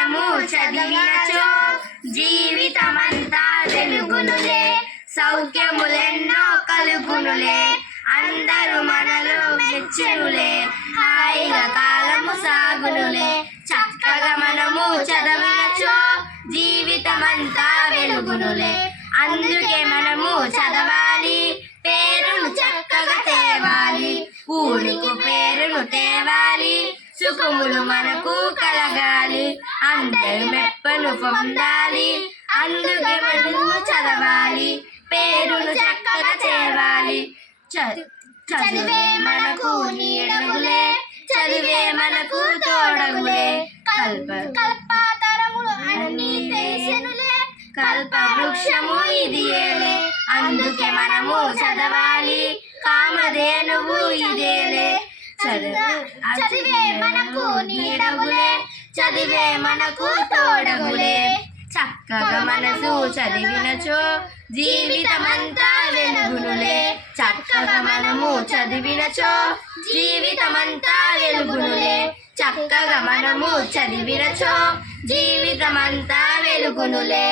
మనము చదివినచో జీవితమంతా వెలుగునులే సౌఖ్యములెన్నో కలుగునులే. అందరూ మనలో మెచ్చునులే హాయిగా కాలము సాగునులే. చక్కగా మనము చదవనచో జీవితమంతా వెలుగునులే. అందుకే మనము చదవాలి పేరును చక్కగా తేవాలి. ఊరికి పేరును తేవాలి సుఖములు మనకు కలగాలి. అందరూ మెప్పను పొందాలి అందుకే మనము చదవాలి. పేరును చక్కగా చేయాలి చదివే మనకు నీడగులే చదివే మనకు తోడగులే కల్ప కల్పాతరములు అన్ని తెలిసెనులే. కల్ప వృక్షము ఇది ఏలే. అందుకే మనము చదవాలి. కామధేనువు ఇదేలే. చదివే మనకు నీడగులే చదివే మనకు తోడగులే. చక్కగా మనసు చదివినచో జీవితమంతా వెలుగునులే చక్కగా మనము చదివినచో జీవితమంతా వెలుగునులే చక్కగా మనము చదివినచో జీవితమంతా వెలుగునులే